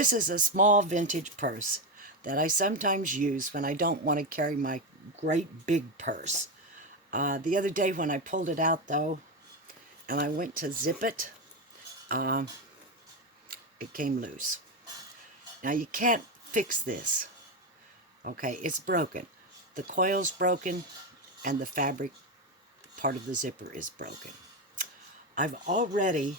This is a small vintage purse that I sometimes use when I don't want to carry my great big purse. The other day when I pulled it out though, and I went to zip it, it came loose. Now you can't fix this, okay? It's broken. The coil's broken and the fabric part of the zipper is broken. I've already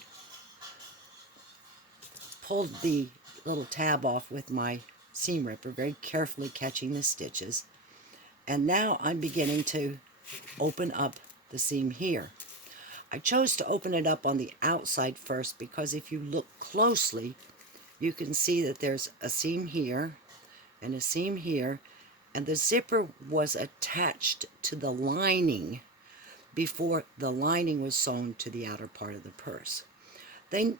pulled the little tab off with my seam ripper, very carefully catching the stitches. And now I'm beginning to open up the seam here. I chose to open it up on the outside first because if you look closely, you can see that there's a seam here and a seam here, and the zipper was attached to the lining before the lining was sewn to the outer part of the purse. They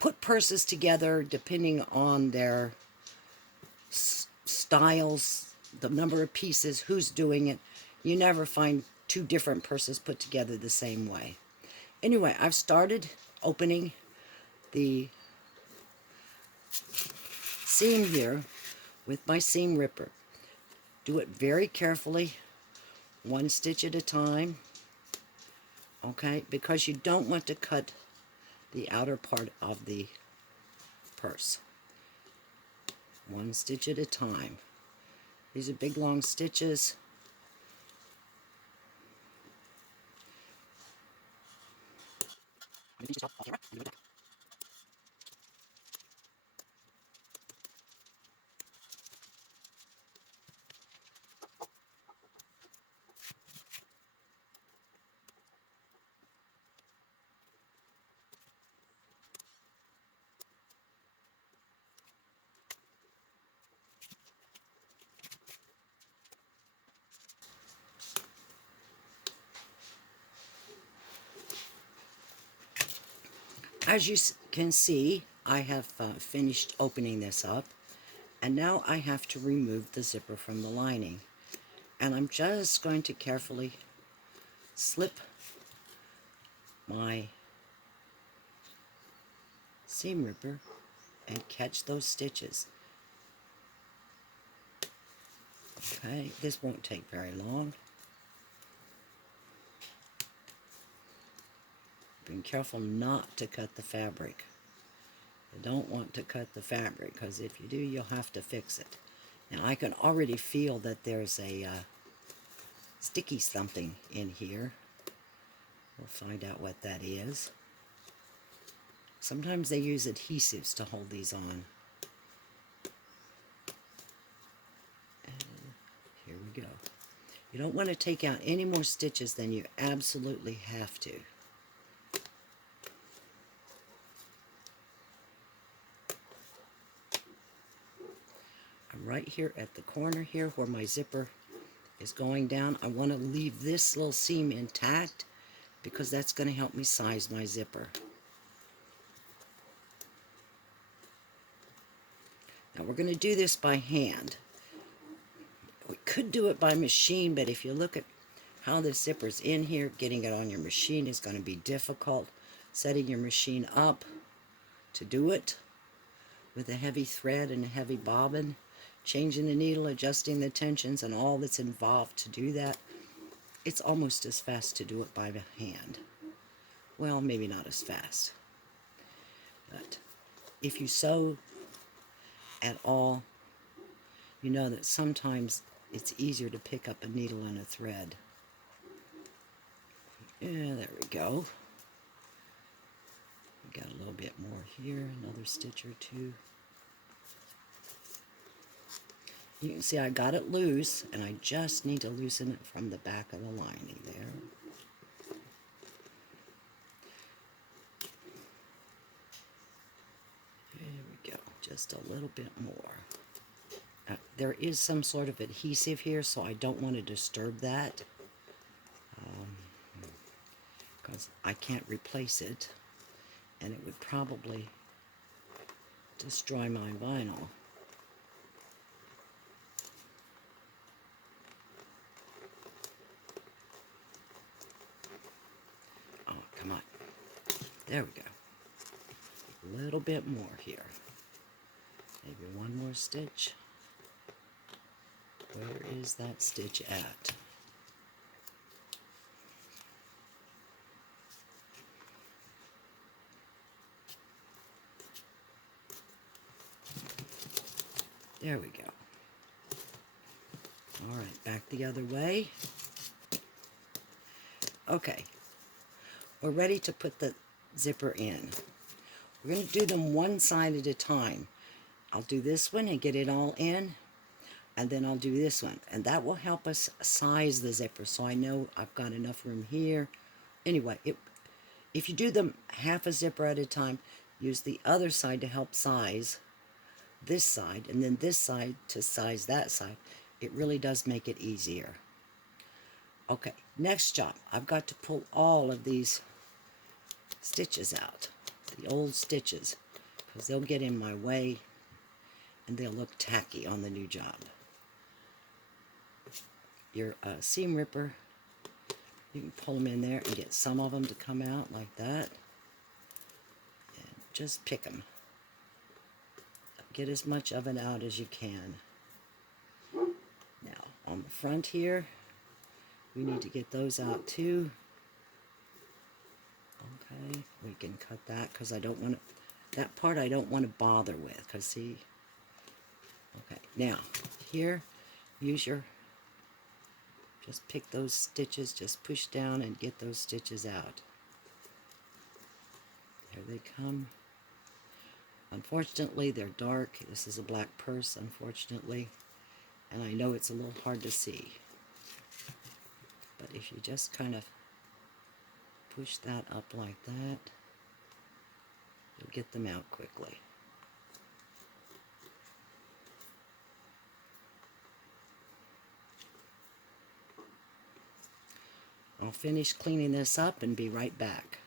put purses together depending on their styles, the number of pieces, who's doing it. You never find two different purses put together the same way. Anyway, I've started opening the seam here with my seam ripper. Do it very carefully, one stitch at a time, okay, because you don't want to cut the outer part of the purse. One stitch at a time. These are big long stitches. As you can see, I have finished opening this up, and now I have to remove the zipper from the lining. And I'm just going to carefully slip my seam ripper and catch those stitches. Okay, this won't take very long. Be careful not to cut the fabric. You don't want to cut the fabric, because if you do, you'll have to fix it. Now I can already feel that there's a sticky something in here. We'll find out what that is. Sometimes they use adhesives to hold these on. And here we go. You don't want to take out any more stitches than you absolutely have to. I'm right here at the corner here where my zipper is going down. I want to leave this little seam intact because that's going to help me size my zipper. Now we're going to do this by hand. We could do it by machine, but if you look at how this zipper's in here, getting it on your machine is going to be difficult. Setting your machine up to do it with a heavy thread and a heavy bobbin, changing the needle, adjusting the tensions, and all that's involved to do that, it's almost as fast to do it by hand. Well, maybe not as fast. But if you sew at all, you know that sometimes it's easier to pick up a needle and a thread. Yeah, there we go. We got a little bit more here, another stitch or two. You can see I got it loose, and I just need to loosen it from the back of the lining there. There we go, just a little bit more. There is some sort of adhesive here, so I don't want to disturb that, because I can't replace it, and it would probably destroy my vinyl. Oh, come on. There we go. A little bit more here. Maybe one more stitch. Where is that stitch at? There we go. All right, back the other way. Okay, we're ready to put the zipper in. We're going to do them one side at a time. I'll do this one and get it all in, and then I'll do this one. And that will help us size the zipper so I know I've got enough room here. Anyway, if you do them half a zipper at a time, use the other side to help size this side, and then this side to size that side. It really does make it easier. Okay, next job. I've got to pull all of these stitches out, the old stitches, because they'll get in my way and they'll look tacky on the new job. Your seam ripper, you can pull them in there and get some of them to come out like that. And just pick them. Get as much of it out as you can. Now, on the front here, we need to get those out too. Okay, we can cut that because I don't want to, that part I don't want to bother with, because see, okay, now, here, use your, just pick those stitches, just push down and get those stitches out. There they come. Unfortunately, they're dark. This is a black purse, unfortunately, and I know it's a little hard to see. But if you just kind of push that up like that, you'll get them out quickly. I'll finish cleaning this up and be right back.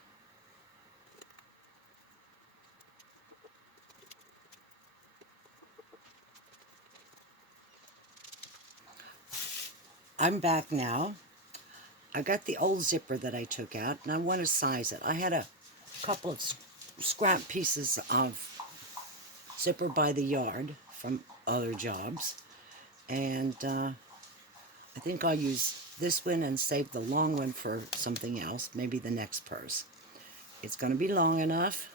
I'm back now. I got the old zipper that I took out, and I want to size it. I had a couple of scrap pieces of zipper by the yard from other jobs, and I think I'll use this one and save the long one for something else, maybe the next purse. It's going to be long enough,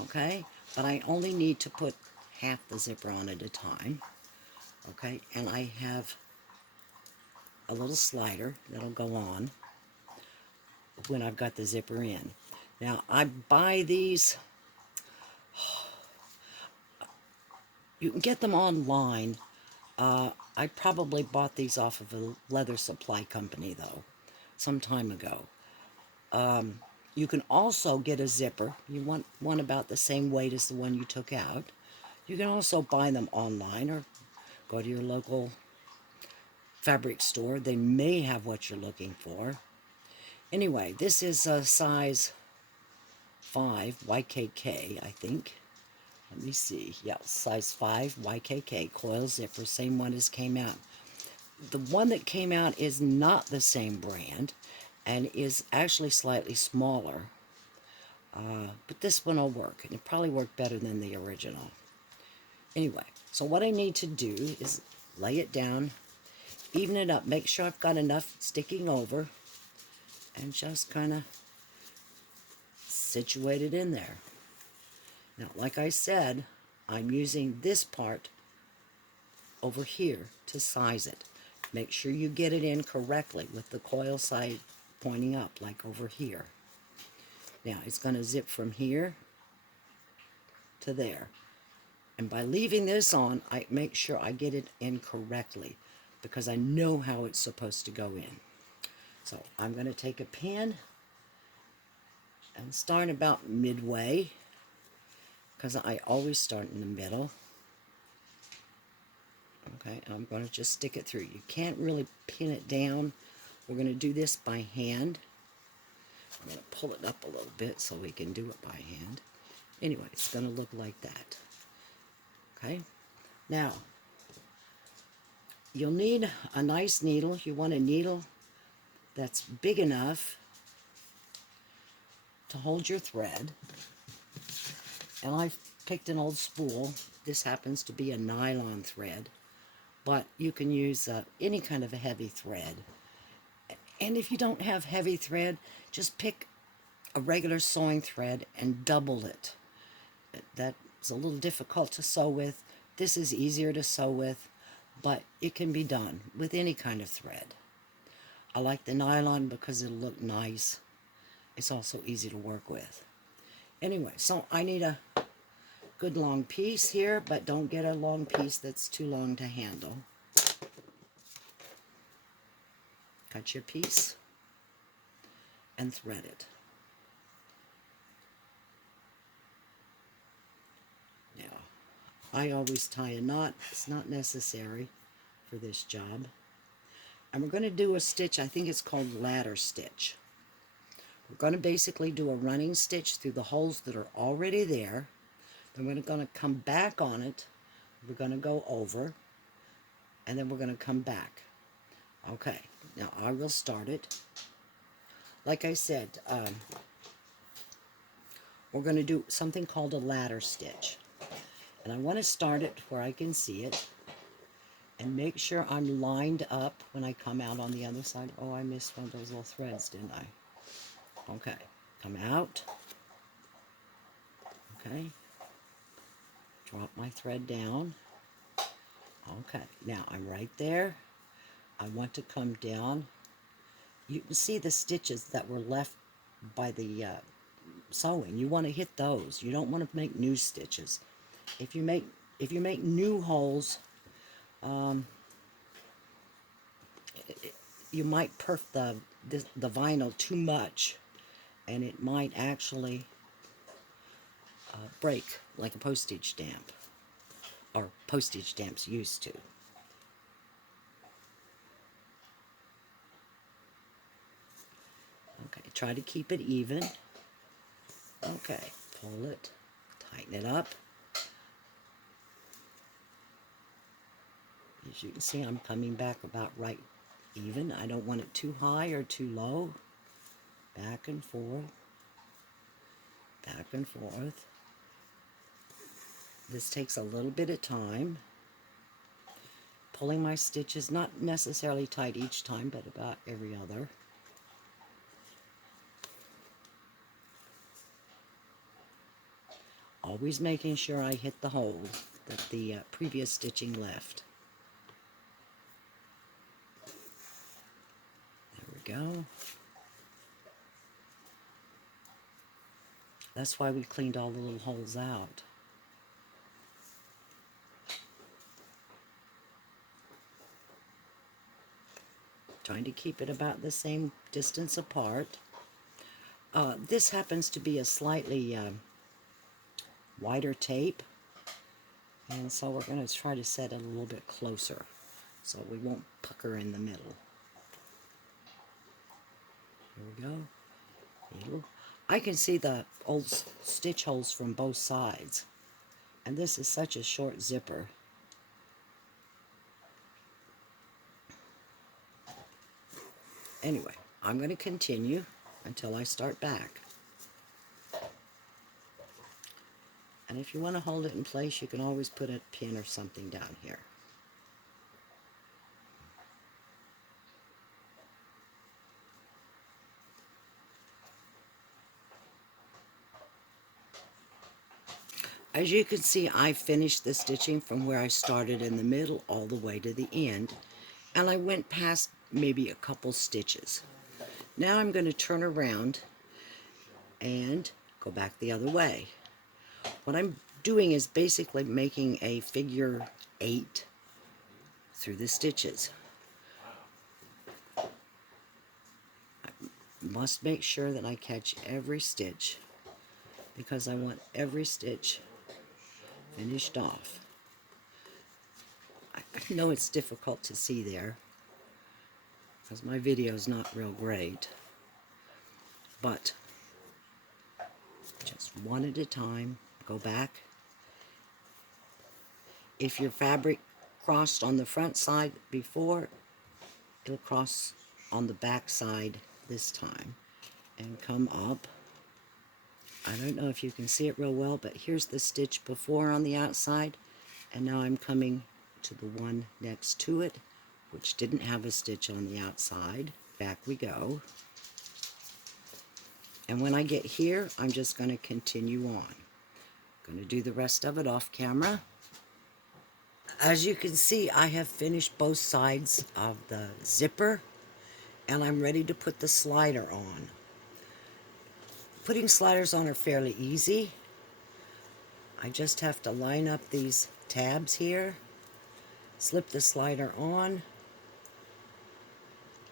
okay, but I only need to put half the zipper on at a time, okay, and I have a little slider that'll go on when I've got the zipper in. Now, I buy these, you can get them online. I probably bought these off of a leather supply company, though, some time ago. You can also get a zipper. You want one about the same weight as the one you took out. You can also buy them online or go to your local fabric store. They may have what you're looking for. Anyway, this is a size 5 YKK, I think. Let me see. Yeah, size 5 YKK coil zipper, same one as came out. The one that came out is not the same brand and is actually slightly smaller. But this one will work, and it probably worked better than the original. Anyway, so what I need to do is lay it down, even it up, make sure I've got enough sticking over, and just kind of situate it in there. Now, like I said, I'm using this part over here to size it. Make sure you get it in correctly with the coil side pointing up, like over here. Now, it's going to zip from here to there. And by leaving this on, I make sure I get it in correctly because I know how it's supposed to go in. So I'm going to take a pin and start about midway, because I always start in the middle. Okay, and I'm going to just stick it through. You can't really pin it down. We're going to do this by hand. I'm going to pull it up a little bit so we can do it by hand. Anyway, it's going to look like that. Okay, now you'll need a nice needle. You want a needle that's big enough to hold your thread. And I've picked an old spool. This happens to be a nylon thread, but you can use any kind of a heavy thread. And if you don't have heavy thread, just pick a regular sewing thread and double it. That's a little difficult to sew with. This is easier to sew with, but it can be done with any kind of thread. I like the nylon because it'll look nice. It's also easy to work with. Anyway, so I need a good long piece here, but don't get a long piece that's too long to handle. Cut your piece and thread it. Now, I always tie a knot. It's not necessary for this job. And we're going to do a stitch, I think it's called ladder stitch. We're going to basically do a running stitch through the holes that are already there. Then we're going to come back on it. We're going to go over, and then we're going to come back. Okay, now I will start it. Like I said, we're going to do something called a ladder stitch. And I want to start it where I can see it. And make sure I'm lined up when I come out on the other side. Oh, I missed one of those little threads, didn't I? Okay, come out. Okay. Drop my thread down. Okay, now I'm right there. I want to come down. You can see the stitches that were left by the sewing. You want to hit those. You don't want to make new stitches. If you make new holes, you might perf the vinyl too much, and it might actually break like a postage stamp, or postage stamps used to. Okay, try to keep it even. Okay, pull it, tighten it up. As you can see, I'm coming back about right even. I don't want it too high or too low. Back and forth. Back and forth. This takes a little bit of time. Pulling my stitches, not necessarily tight each time, but about every other. Always making sure I hit the hole that the previous stitching left. There we go. That's why we cleaned all the little holes out. Trying to keep it about the same distance apart. This happens to be a slightly wider tape, and so we're going to try to set it a little bit closer so we won't pucker in the middle. Here we go. Needle. I can see the old stitch holes from both sides, and this is such a short zipper. Anyway, I'm going to continue until I start back. And if you want to hold it in place, you can always put a pin or something down here. As you can see, I finished the stitching from where I started in the middle all the way to the end, and I went past maybe a couple stitches. Now I'm going to turn around and go back the other way. What I'm doing is basically making a figure 8 through the stitches. I must make sure that I catch every stitch, because I want every stitch finished off. I know it's difficult to see there because my video is not real great, but just one at a time. Go back. If your fabric crossed on the front side before, it'll cross on the back side this time, and come up I don't know if you can see it real well, but here's the stitch before on the outside, and now I'm coming to the one next to it, which didn't have a stitch on the outside. Back we go. And when I get here, I'm just going to continue on. I'm going to do the rest of it off camera. As you can see, I have finished both sides of the zipper, and I'm ready to put the slider on. Putting sliders on are fairly easy. I just have to line up these tabs here, slip the slider on.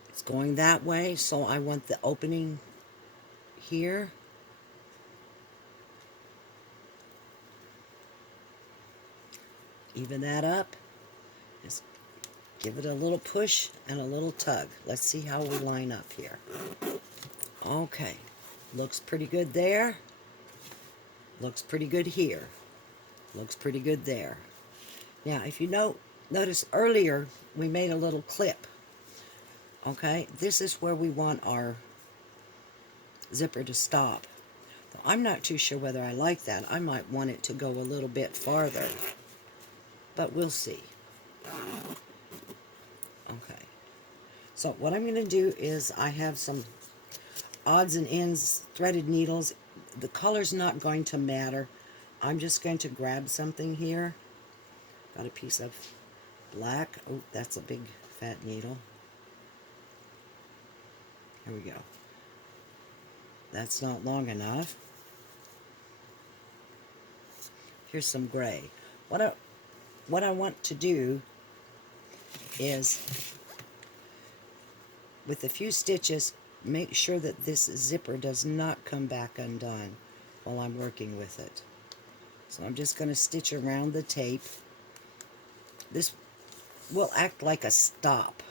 It's going that way, so I want the opening here. Even that up. Just give it a little push and a little tug. Let's see how we line up here. Okay, looks pretty good there. Looks pretty good here. Looks pretty good there. Now, if you notice earlier, we made a little clip. Okay, this is where we want our zipper to stop. I'm not too sure whether I like that. I might want it to go a little bit farther, but we'll see. Okay, so what I'm going to do is I have some odds and ends threaded needles. The color's not going to matter. I'm just going to grab something here. Got a piece of black. Oh, that's a big fat needle. Here we go. That's not long enough. Here's some gray. What I want to do is, with a few stitches, make sure that this zipper does not come back undone while I'm working with it. So I'm just going to stitch around the tape. This will act like a stop.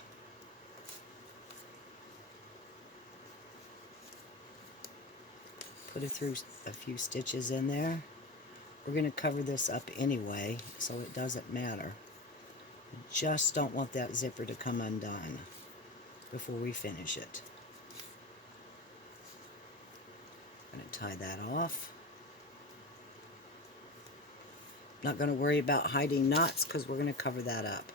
Put it through a few stitches in there. We're going to cover this up anyway, so it doesn't matter. Just don't want that zipper to come undone before we finish it. I'm going to tie that off. Not going to worry about hiding knots because we're going to cover that up.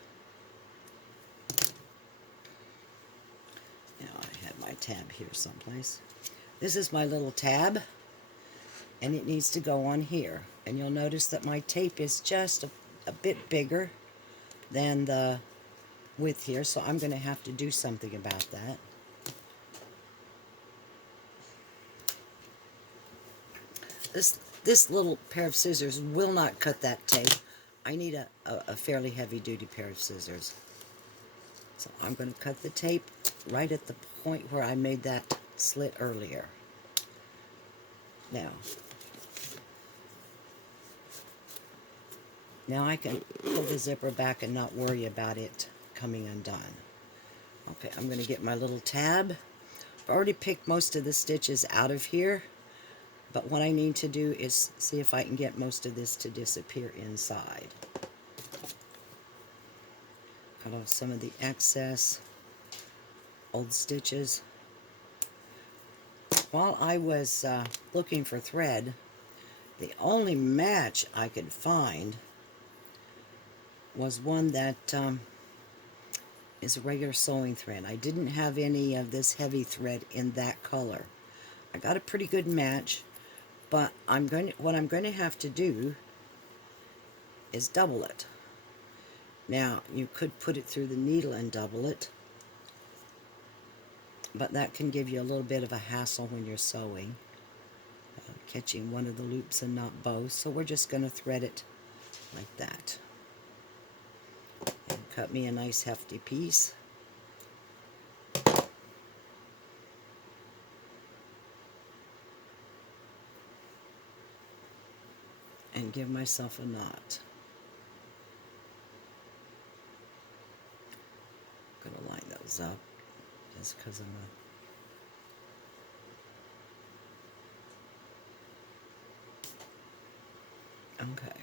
Now I had my tab here someplace. This is my little tab, and it needs to go on here. And you'll notice that my tape is just a bit bigger than the width here, so I'm going to have to do something about that. This little pair of scissors will not cut that tape. I need a fairly heavy-duty pair of scissors. So I'm going to cut the tape right at the point where I made that slit earlier. Now I can pull the zipper back and not worry about it coming undone. Okay, I'm going to get my little tab. I've already picked most of the stitches out of here, but what I need to do is see if I can get most of this to disappear inside. Cut off some of the excess old stitches. While I was looking for thread, the only match I could find was one that is a regular sewing thread. I didn't have any of this heavy thread in that color. I got a pretty good match, but what I'm going to have to do is double it. Now, you could put it through the needle and double it, but that can give you a little bit of a hassle when you're sewing, catching one of the loops and not both. So we're just going to thread it like that. And cut me a nice hefty piece. And give myself a knot. I'm going to line those up just because Okay.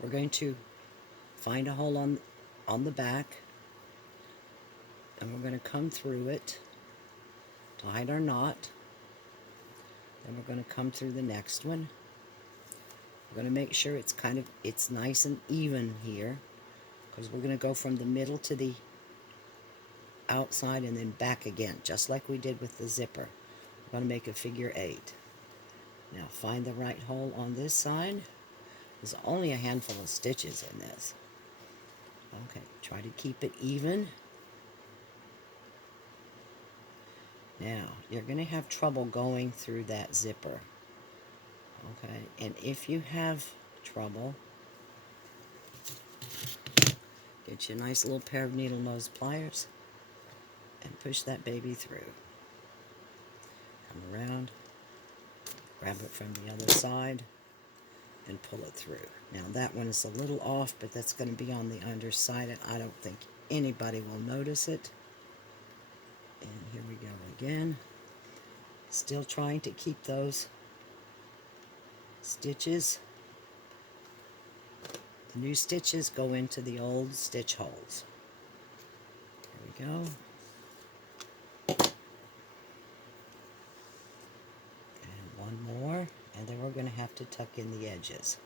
We're going to find a hole on the back, and we're going to come through it to hide our knot. Then we're going to come through the next one. We're going to make sure it's nice and even here, because we're going to go from the middle to the outside and then back again, just like we did with the zipper. We're going to make a figure 8. Now find the right hole on this side. There's only a handful of stitches in this. Okay, try to keep it even. Now, you're going to have trouble going through that zipper. Okay, and if you have trouble, get you a nice little pair of needle nose pliers and push that baby through. Come around, grab it from the other side, and pull it through. Now that one is a little off, but that's going to be on the underside, and I don't think anybody will notice it. And here we go again. Still trying to keep those stitches. The new stitches go into the old stitch holes. Here we go. And one more, and then we're going to have to tuck in the edges.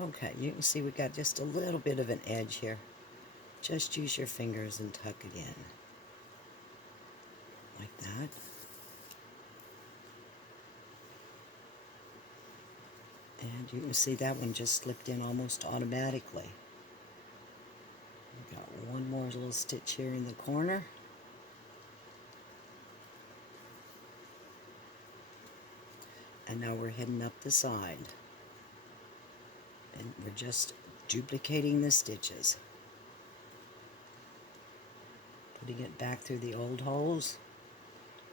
Okay, you can see we got just a little bit of an edge here. Just use your fingers and tuck it in. Like that. And you can see that one just slipped in almost automatically. We've got one more little stitch here in the corner. And now we're heading up the side. And we're just duplicating the stitches. Putting it back through the old holes.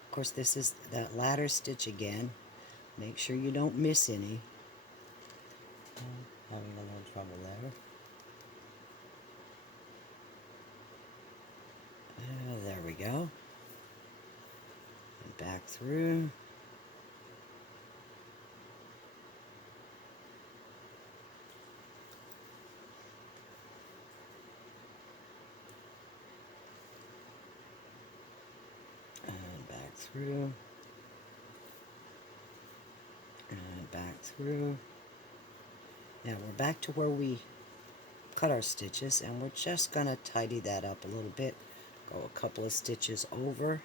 Of course, this is that ladder stitch again. Make sure you don't miss any. Having a little trouble there. There we go. And back through. And back through. And back through. Now we're back to where we cut our stitches, and we're just going to tidy that up a little bit. Go a couple of stitches over,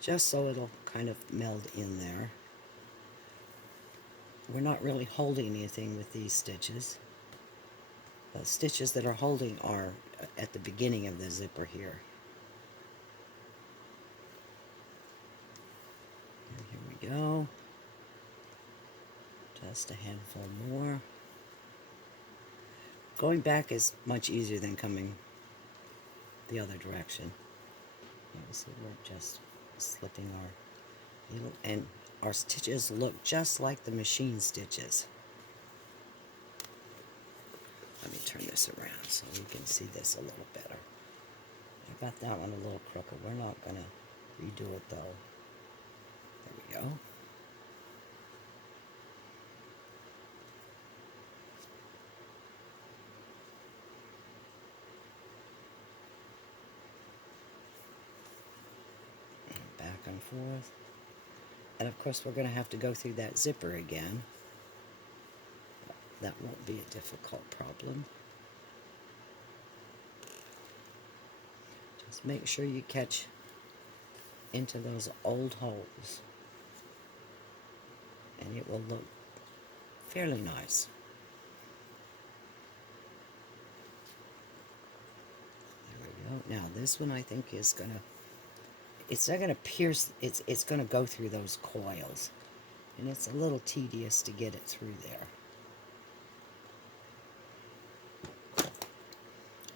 just so it'll kind of meld in there. We're not really holding anything with these stitches. The stitches that are holding are at the beginning of the zipper here. And here we go. Just a handful more. Going back is much easier than coming the other direction. So we're just slipping our needle, and our stitches look just like the machine stitches. Let me turn this around so we can see this a little better. I got that one a little crooked. We're not going to redo it though. There we go. And forth. And of course we're going to have to go through that zipper again. That won't be a difficult problem. Just make sure you catch into those old holes, and it will look fairly nice. There we go. Now this one I think is going to, it's not going to pierce, it's going to go through those coils. And it's a little tedious to get it through there.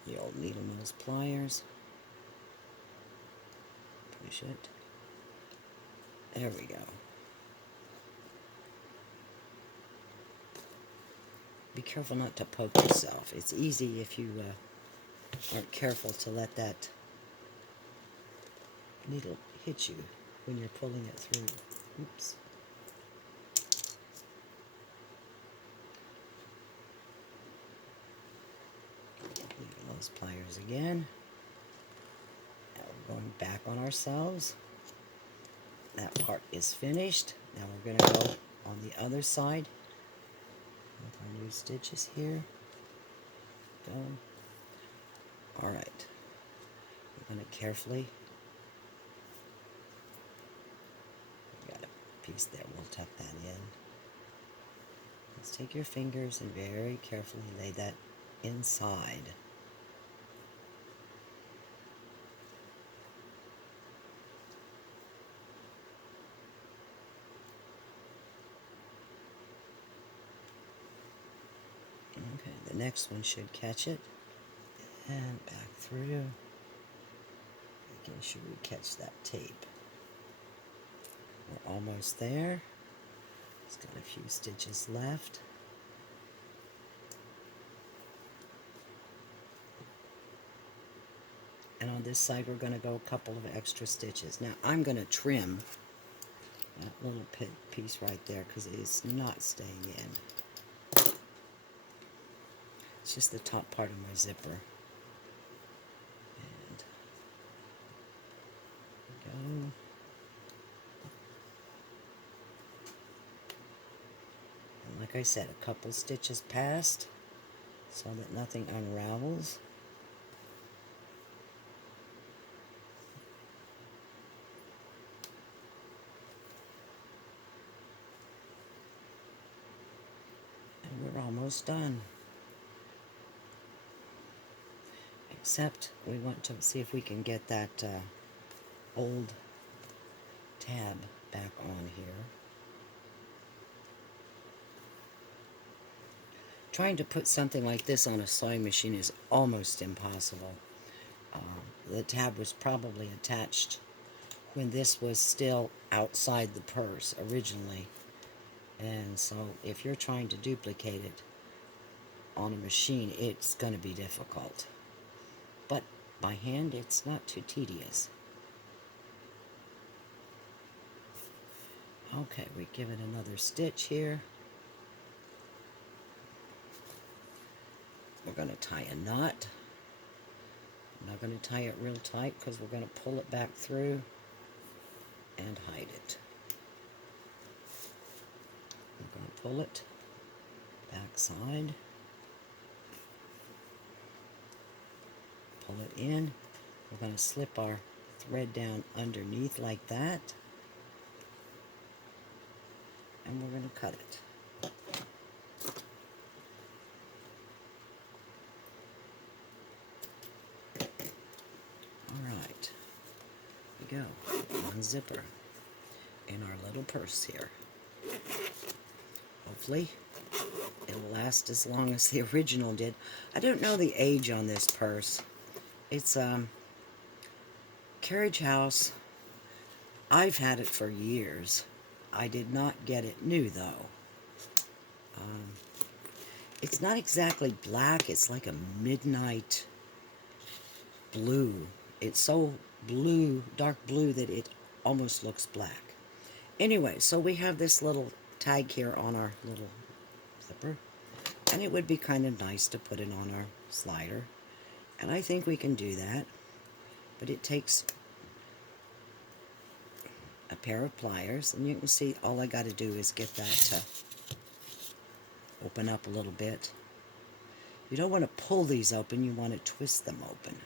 The old needle nose pliers. Push it. There we go. Be careful not to poke yourself. It's easy if you aren't careful to let that needle hit you when you're pulling it through. Oops. Leaving those pliers again. Now we're going back on ourselves. That part is finished. Now we're going to go on the other side with our new stitches here. Go. All right. We're going to carefully. We got a piece there. We'll tuck that in. Let's take your fingers and very carefully lay that inside. Okay, the next one should catch it. And back through. Making sure we catch that tape. We're almost there. It's got a few stitches left. And on this side we're going to go a couple of extra stitches. Now I'm going to trim that little piece right there because it is not staying in. It's just the top part of my zipper. And there we go. And like I said, a couple stitches past so that nothing unravels. And we're almost done. Except we want to see if we can get that old tab back on here. Trying to put something like this on a sewing machine is almost impossible. The tab was probably attached when this was still outside the purse originally. And so if you're trying to duplicate it on a machine, it's going to be difficult. But by hand, it's not too tedious. Okay, we give it another stitch here. We're going to tie a knot. I'm not going to tie it real tight because we're going to pull it back through and hide it. I'm going to pull it back side. Pull it in. We're going to slip our thread down underneath like that. And we're going to cut it. Alright. Here we go. One zipper in our little purse here. Hopefully it'll last as long as the original did. I don't know the age on this purse. It's Carriage House. I've had it for years. I did not get it new though. It's not exactly black. It's like a midnight blue. It's so blue, dark blue, that it almost looks black. Anyway, so we have this little tag here on our little zipper. And it would be kind of nice to put it on our slider. And I think we can do that. But it takes a pair of pliers. And you can see all I got to do is get that to open up a little bit. You don't want to pull these open. You want to twist them open.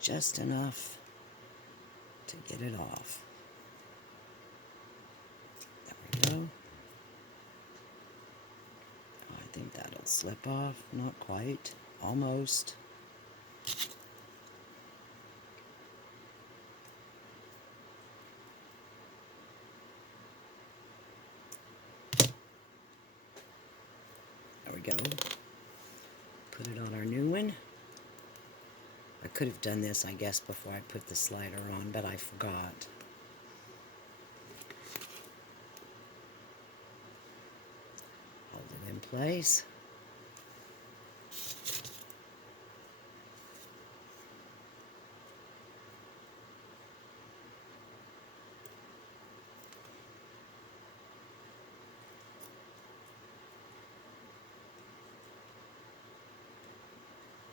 Just enough to get it off. There we go. I think that'll slip off. Not quite. Almost. There we go. Put it on our new one. I could have done this, I guess, before I put the slider on, but I forgot. Hold it in place.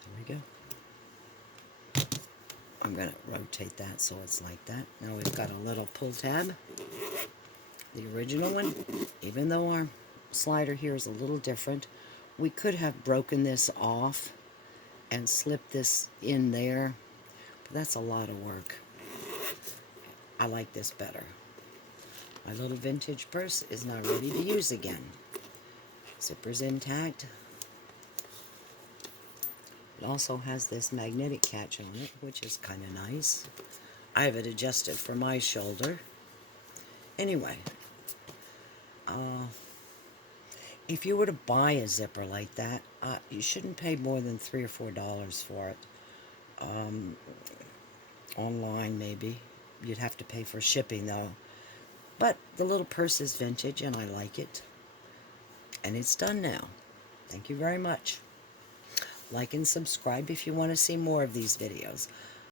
There we go. I'm going to rotate that so it's like that. Now we've got a little pull tab. The original one, even though our slider here is a little different, we could have broken this off and slipped this in there, but that's a lot of work. I like this better. My little vintage purse is now ready to use again. Zipper's intact. It also has this magnetic catch on it, which is kind of nice. I have it adjusted for my shoulder. Anyway, if you were to buy a zipper like that, you shouldn't pay more than $3 or $4 for it. Online, maybe. You'd have to pay for shipping, though. But the little purse is vintage, and I like it. And it's done now. Thank you very much. Like and subscribe if you want to see more of these videos.